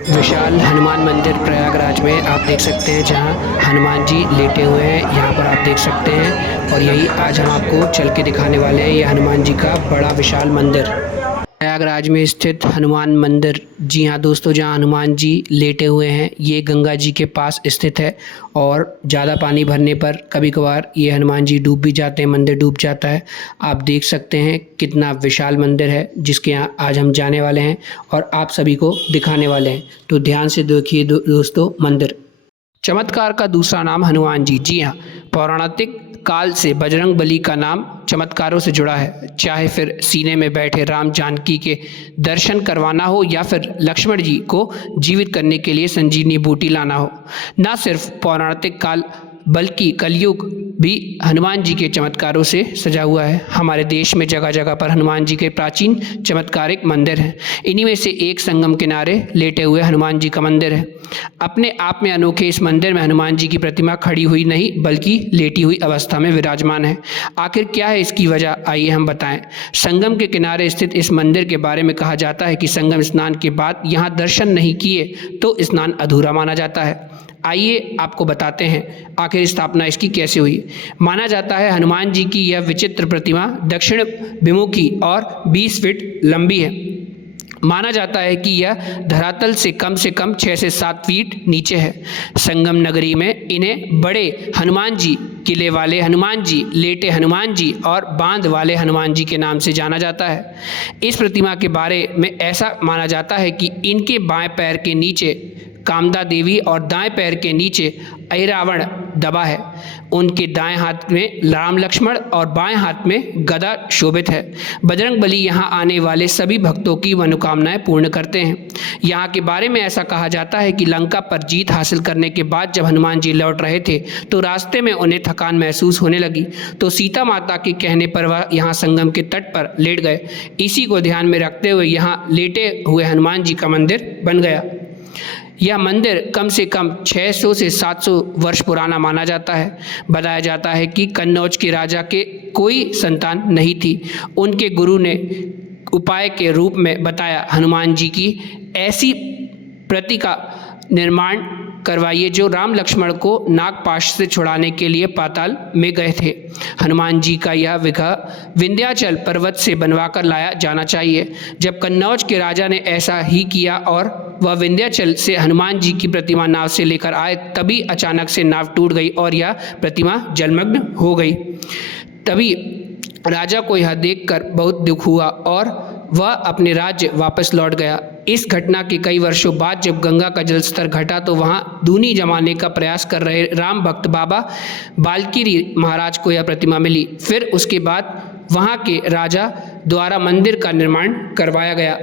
विशाल हनुमान मंदिर प्रयागराज में आप देख सकते हैं, जहां हनुमान जी लेटे हुए हैं। यहाँ पर आप देख सकते हैं और यही आज हम आपको चल के दिखाने वाले हैं। ये हनुमान जी का बड़ा विशाल मंदिर प्रयागराज में स्थित हनुमान मंदिर। जी हाँ दोस्तों, जहाँ हनुमान जी लेटे हुए हैं ये गंगा जी के पास स्थित है और ज़्यादा पानी भरने पर कभी कभार ये हनुमान जी डूब भी जाते हैं, मंदिर डूब जाता है। आप देख सकते हैं कितना विशाल मंदिर है जिसके यहाँ आज हम जाने वाले हैं और आप सभी को दिखाने वाले हैं। तो ध्यान से देखिए दोस्तों मंदिर। चमत्कार का दूसरा नाम हनुमान जी। जी हाँ, पौराणिक काल से बजरंग बली का नाम चमत्कारों से जुड़ा है। चाहे फिर सीने में बैठे राम जानकी के दर्शन करवाना हो या फिर लक्ष्मण जी को जीवित करने के लिए संजीवनी बूटी लाना हो, ना सिर्फ पौराणिक काल बल्कि कलयुग भी हनुमान जी के चमत्कारों से सजा हुआ है। हमारे देश में जगह जगह पर हनुमान जी के प्राचीन चमत्कारिक मंदिर हैं। इन्हीं में से एक संगम किनारे लेटे हुए हनुमान जी का मंदिर है। अपने आप में अनोखे इस मंदिर में हनुमान जी की प्रतिमा खड़ी हुई नहीं बल्कि लेटी हुई अवस्था में विराजमान है। आखिर क्या है इसकी वजह, आइए हम बताएं। संगम के किनारे स्थित इस मंदिर के बारे में कहा जाता है कि संगम स्नान के बाद यहाँ दर्शन नहीं किए तो स्नान अधूरा माना जाता है। आइए आपको बताते हैं आखिर स्थापना इसकी कैसे हुई। माना जाता है हनुमान जी की यह विचित्र प्रतिमा दक्षिण विमुखी और 20 फीट लंबी है। माना जाता है कि यह धरातल से कम 6 से 7 फीट नीचे है। संगम नगरी में इन्हें बड़े हनुमान जी, किले वाले हनुमान जी, लेटे हनुमान जी और बांध वाले हनुमान जी के नाम से जाना जाता है। इस प्रतिमा के बारे में ऐसा माना जाता है कि इनके बाएं पैर के नीचे कामदा देवी और दाएं पैर के नीचे ऐरावण दबा है। उनके दाएं हाथ में राम लक्ष्मण और बाएं हाथ में गदा शोभित है। बजरंग बली यहाँ आने वाले सभी भक्तों की मनोकामनाएं पूर्ण करते हैं। यहाँ के बारे में ऐसा कहा जाता है कि लंका पर जीत हासिल करने के बाद जब हनुमान जी लौट रहे थे तो रास्ते में उन्हें थकान महसूस होने लगी, तो सीता माता के कहने पर वह यहाँ संगम के तट पर लेट गए। इसी को ध्यान में रखते हुए यहाँ लेटे हुए हनुमान जी का मंदिर बन गया। यह मंदिर कम से कम 600 से 700 वर्ष पुराना माना जाता है। बताया जाता है कि कन्नौज के राजा के कोई संतान नहीं थी। उनके गुरु ने उपाय के रूप में बताया हनुमान जी की ऐसी प्रति का निर्माण करवाइए जो राम लक्ष्मण को नागपाश से छुड़ाने के लिए पाताल में गए थे। हनुमान जी का यह विग्रह विंध्याचल पर्वत से बनवाकर लाया जाना चाहिए। जब कन्नौज के राजा ने ऐसा ही किया और वह विंध्याचल से हनुमान जी की प्रतिमा नाव से लेकर आए, तभी अचानक से नाव टूट गई और यह प्रतिमा जलमग्न हो गई। तभी राजा को यह देखकर बहुत दुख हुआ और वह अपने राज्य वापस लौट गया। इस घटना के कई वर्षों बाद जब गंगा का जलस्तर घटा तो वहाँ दूनी जमाने का प्रयास कर रहे राम भक्त बाबा बाल्कीरी महाराज को यह प्रतिमा मिली। फिर उसके बाद वहाँ के राजा द्वारा मंदिर का निर्माण करवाया गया।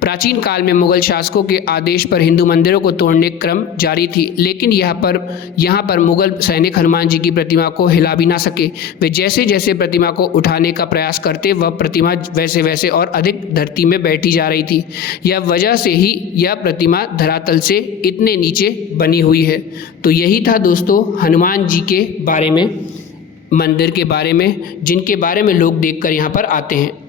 प्राचीन काल में मुगल शासकों के आदेश पर हिंदू मंदिरों को तोड़ने क्रम जारी थी, लेकिन यहाँ पर मुगल सैनिक हनुमान जी की प्रतिमा को हिला भी ना सके। वे जैसे जैसे प्रतिमा को उठाने का प्रयास करते वह प्रतिमा वैसे वैसे और अधिक धरती में बैठी जा रही थी। यह वजह से ही यह प्रतिमा धरातल से इतने नीचे बनी हुई है। तो यही था दोस्तों हनुमान जी के बारे में, मंदिर के बारे में, जिनके बारे में लोग देखकर यहाँ पर आते हैं।